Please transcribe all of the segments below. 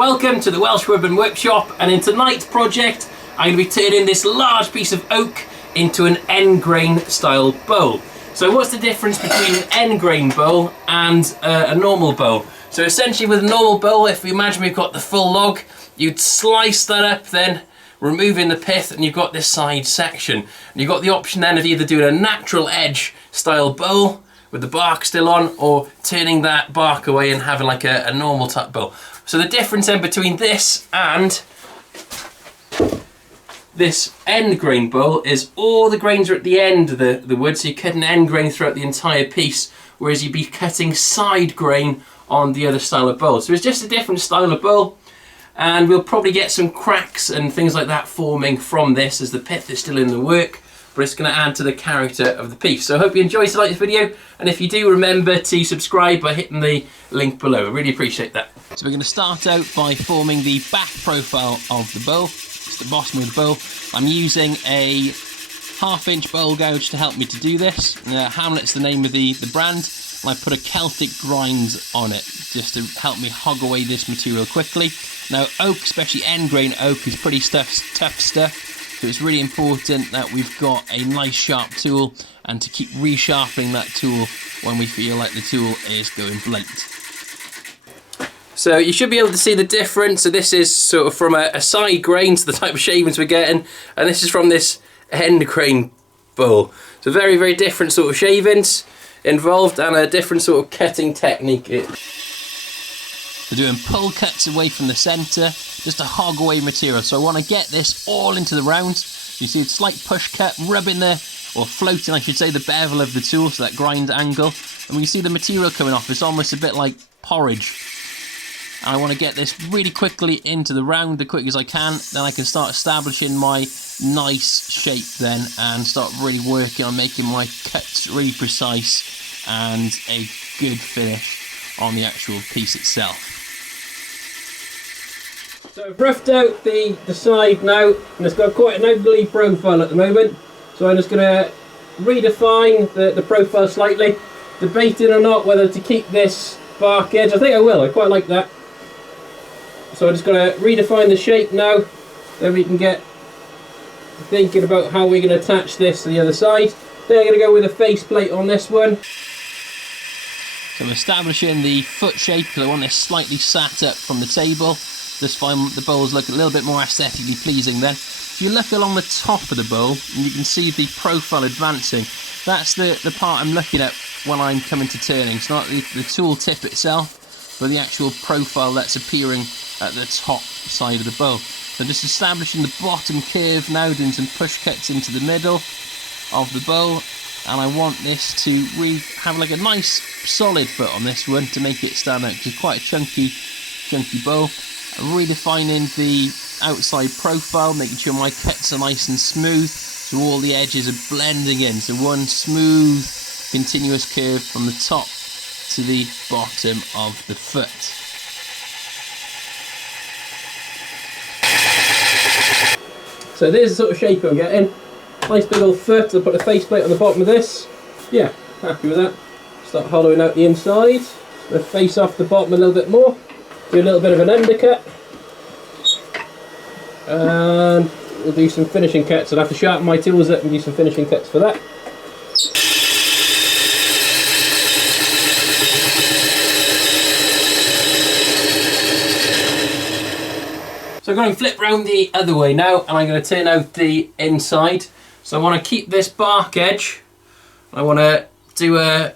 Welcome to the Welsh Woodman Workshop, and in tonight's project I'm going to be turning this large piece of oak into an end grain style bowl. So what's the difference between an end grain bowl and a normal bowl? So essentially with a normal bowl, if we imagine we've got the full log, you'd slice that up then, removing the pith, and you've got this side section. And you've got the option then of either doing a natural edge style bowl with the bark still on, or turning that bark away and having like a normal type bowl. So the difference then between this and this end grain bowl is all the grains are at the end of the wood, so you cut an end grain throughout the entire piece, whereas you'd be cutting side grain on the other style of bowl. So it's just a different style of bowl, and we'll probably get some cracks and things like that forming from this as the pith is still in the work, but it's going to add to the character of the piece. So I hope you enjoyed tonight's video, and if you do, remember to subscribe by hitting the link below. I really appreciate that. So we're going to start out by forming the back profile of the bowl. It's the bottom of the bowl. I'm using a 1/2" bowl gouge to help me to do this. Hamlet's the name of the brand, and I put a Celtic grind on it just to help me hog away this material quickly. Now oak, especially end grain oak, is pretty tough stuff. So it's really important that we've got a nice sharp tool, and to keep resharpening that tool when we feel like the tool is going blunt. So you should be able to see the difference. So this is sort of from a side grain to the type of shavings we're getting, and this is from this end grain bowl. So very, very different sort of shavings involved, and a different sort of cutting technique. We're doing pull cuts away from the centre, just to hog away material. So I want to get this all into the round. You see a slight push cut, rubbing the, or floating I should say, the bevel of the tool, so that grind angle. And when you see the material coming off, it's almost a bit like porridge. And I want to get this really quickly into the round, the quick as I can. Then I can start establishing my nice shape then, and start really working on making my cuts really precise and a good finish on the actual piece itself. So I've roughed out the side now, and it's got quite an ugly profile at the moment. So I'm just going to redefine the profile slightly, debating or not whether to keep this bark edge. I think I will, I quite like that. So I'm just going to redefine the shape now, then we can get thinking about how we're going to attach this to the other side. Then I'm going to go with a face plate on this one. So I'm establishing the foot shape because I want this slightly sat up from the table. Just find the bowls look a little bit more aesthetically pleasing then. If you look along the top of the bowl, and you can see the profile advancing, that's the part I'm looking at when I'm coming to turning. It's not the tool tip itself, but the actual profile that's appearing at the top side of the bowl. So just establishing the bottom curve now, doing some push cuts into the middle of the bowl, and I want this to really have like a nice solid foot on this one to make it stand out, because it's quite a chunky bowl. Redefining the outside profile, making sure my cuts are nice and smooth, so all the edges are blending in. So one smooth, continuous curve from the top to the bottom of the foot. So there's the sort of shape I'm getting. Nice big old foot. I'll put a faceplate on the bottom of this. Yeah, happy with that. Start hollowing out the inside. I'll face off the bottom a little bit more. Do a little bit of an undercut, and we'll do some finishing cuts. I'll have to sharpen my tools up and do some finishing cuts for that. So I'm going to flip round the other way now, and I'm going to turn out the inside. So I want to keep this bark edge. I want to do a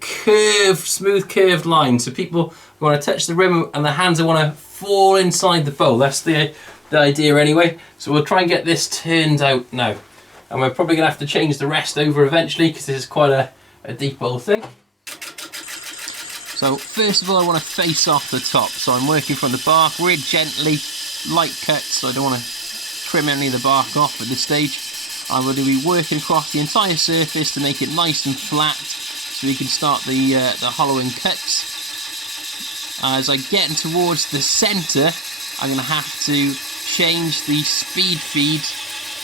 curved, smooth curved line, so people want to touch the rim and the hands want to fall inside the bowl. That's the idea anyway. So we'll try and get this turned out now, and we're probably going to have to change the rest over eventually, because this is quite a deep bowl thing. So first of all, I want to face off the top, so I'm working from the bark really gently, light cuts, so I don't want to trim any of the bark off at this stage. I'm going to be working across the entire surface to make it nice and flat, so we can start the hollowing cuts. As I get towards the centre, I'm going to have to change the speed feed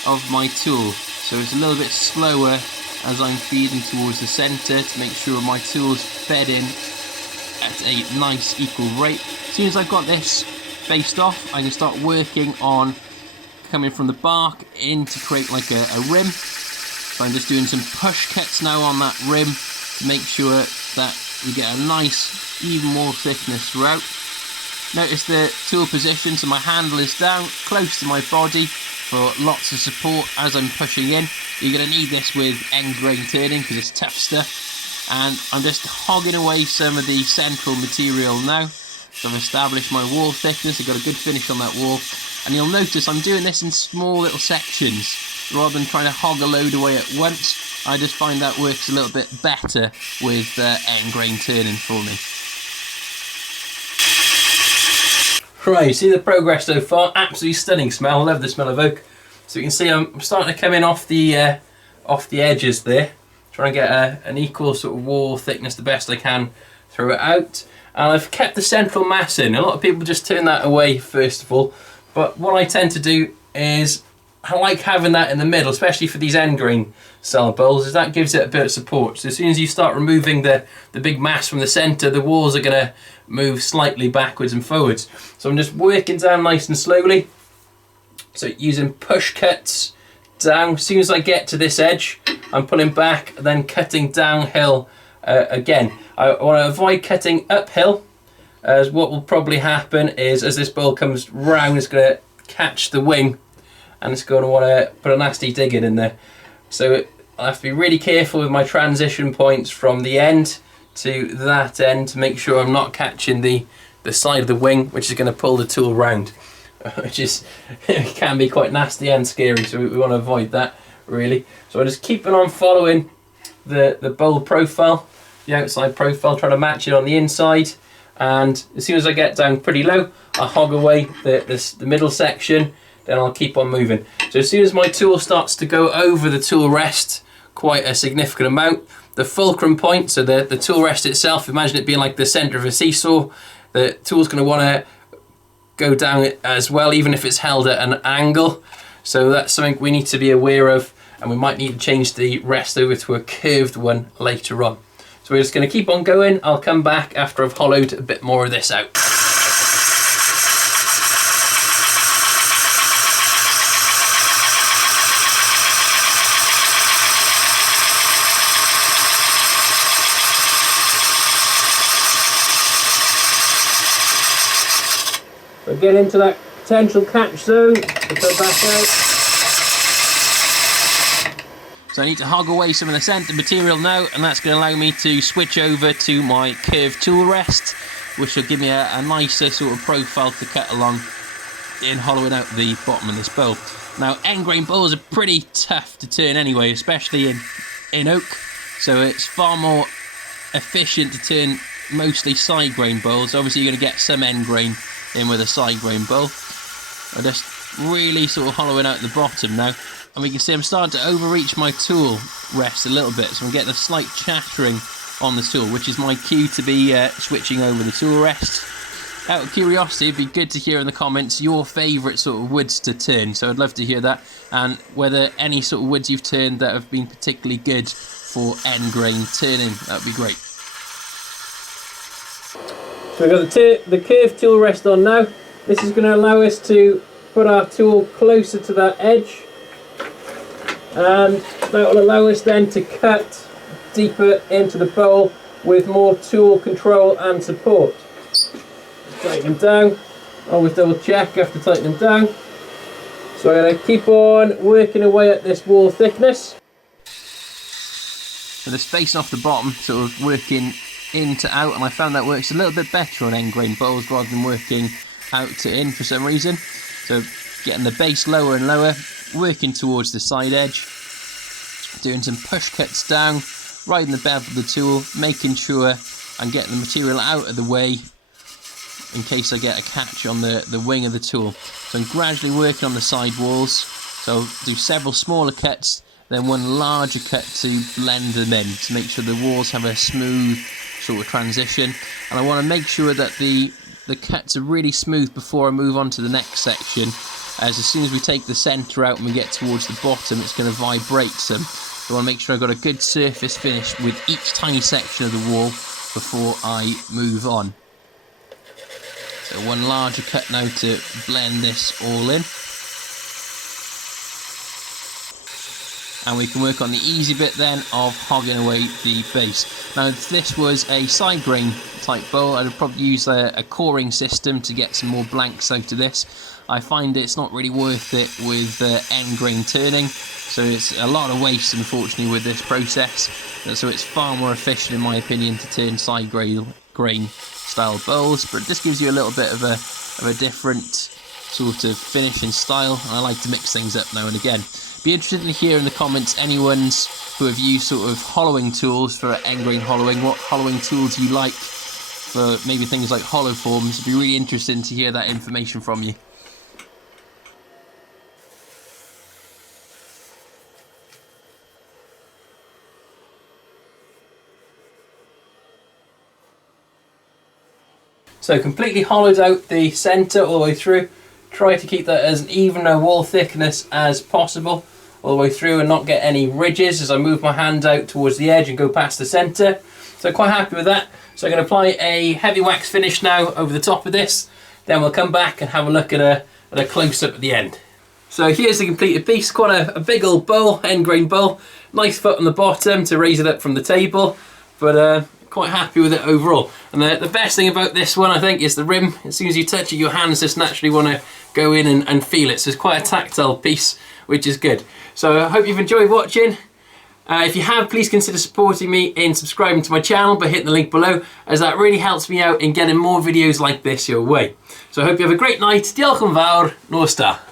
of my tool. So it's a little bit slower as I'm feeding towards the centre to make sure my tool's fed in at a nice equal rate. As soon as I've got this faced off, I can start working on coming from the bark in to create like a rim. So I'm just doing some push cuts now on that rim to make sure that we get a nice even wall thickness throughout. Notice the tool position, so my handle is down close to my body for lots of support as I'm pushing in. You're going to need this with end grain turning because it's tough stuff. And I'm just hogging away some of the central material now. So I've established my wall thickness, I've got a good finish on that wall. And you'll notice I'm doing this in small little sections rather than trying to hog a load away at once. I just find that works a little bit better with end grain turning for me. Right, see the progress so far. Absolutely stunning smell. I love the smell of oak. So you can see I'm starting to come in off the edges there, trying to get an equal sort of wall thickness the best I can through it out. And I've kept the central mass in. A lot of people just turn that away first of all, but what I tend to do is I like having that in the middle, especially for these end grain style bowls, as that gives it a bit of support. So as soon as you start removing the big mass from the centre, the walls are going to move slightly backwards and forwards. So I'm just working down nice and slowly. So using push cuts down. As soon as I get to this edge, I'm pulling back, then cutting downhill again. I want to avoid cutting uphill, as what will probably happen is as this bowl comes round, it's going to catch the wing and it's going to want to put a nasty dig in there. So I have to be really careful with my transition points from the end to that end to make sure I'm not catching the side of the wing, which is going to pull the tool round, which is can be quite nasty and scary, so we want to avoid that really. So I'm just keeping on following the bowl profile, the outside profile, trying to match it on the inside, and as soon as I get down pretty low, I hog away the middle section, then I'll keep on moving. So as soon as my tool starts to go over the tool rest quite a significant amount, the fulcrum point, so the tool rest itself, imagine it being like the centre of a seesaw, the tool's going to want to go down it as well, even if it's held at an angle. So that's something we need to be aware of, and we might need to change the rest over to a curved one later on. So we're just going to keep on going. I'll come back after I've hollowed a bit more of this out. We'll get into that potential catch zone, we'll go back out. So I need to hog away some of the centre material now, and that's going to allow me to switch over to my curved tool rest, which will give me a nicer sort of profile to cut along in hollowing out the bottom of this bowl. Now end grain bowls are pretty tough to turn anyway, especially in oak, so it's far more efficient to turn mostly side grain bowls. Obviously you're going to get some end grain in with a side grain bowl. I'm just really sort of hollowing out the bottom now, and we can see I'm starting to overreach my tool rest a little bit, so I'm getting a slight chattering on the tool, which is my cue to be switching over the tool rest. Out of curiosity, it'd be good to hear in the comments your favourite sort of woods to turn, so I'd love to hear that, and whether any sort of woods you've turned that have been particularly good for end grain turning. That would be great. So we've got the curved tool rest on now. This is going to allow us to put our tool closer to that edge, and that will allow us then to cut deeper into the bowl with more tool control and support. Tighten them down. Always double check after tightening them down. So I'm going to keep on working away at this wall thickness. So the space off the bottom, sort of working in to out, and I found that works a little bit better on end grain bowls rather than working out to in for some reason. So getting the base lower and lower, working towards the side edge, doing some push cuts down, riding the bevel of the tool, making sure I'm getting the material out of the way in case I get a catch on the wing of the tool. So I'm gradually working on the side walls, so I'll do several smaller cuts, then one larger cut to blend them in to make sure the walls have a smooth sort of transition. And I want to make sure that the cuts are really smooth before I move on to the next section, as soon as we take the centre out and we get towards the bottom, it's going to vibrate some. So I want to make sure I've got a good surface finish with each tiny section of the wall before I move on. one larger cut now to blend this all in. And we can work on the easy bit then of hogging away the base. Now if this was a side grain type bowl, I'd probably use a coring system to get some more blanks out of this. I find it's not really worth it with end grain turning, so it's a lot of waste unfortunately with this process. So it's far more efficient in my opinion to turn side grain style bowls, but it just gives you a little bit of a different sort of finish and style, and I like to mix things up now and again. Be interested to hear in the comments anyone's who have used sort of hollowing tools for end grain hollowing. What hollowing tools you like for maybe things like hollow forms. It'd be really interesting to hear that information from you. So completely hollowed out the centre all the way through. Try to keep that as an even a wall thickness as possible all the way through and not get any ridges as I move my hand out towards the edge and go past the centre. So quite happy with that. So I'm going to apply a heavy wax finish now over the top of this. Then we'll come back and have a look at a close-up at the end. So here's the completed piece. Quite a big old bowl, end grain bowl. Nice foot on the bottom to raise it up from the table. But quite happy with it overall. And the best thing about this one, I think, is the rim. As soon as you touch it, your hands just naturally want to go in and feel it. So it's quite a tactile piece, which is good. So I hope you've enjoyed watching. If you have, please consider supporting me in subscribing to my channel by hitting the link below, as that really helps me out in getting more videos like this your way. So I hope you have a great night. Diolch yn fawr, nos da.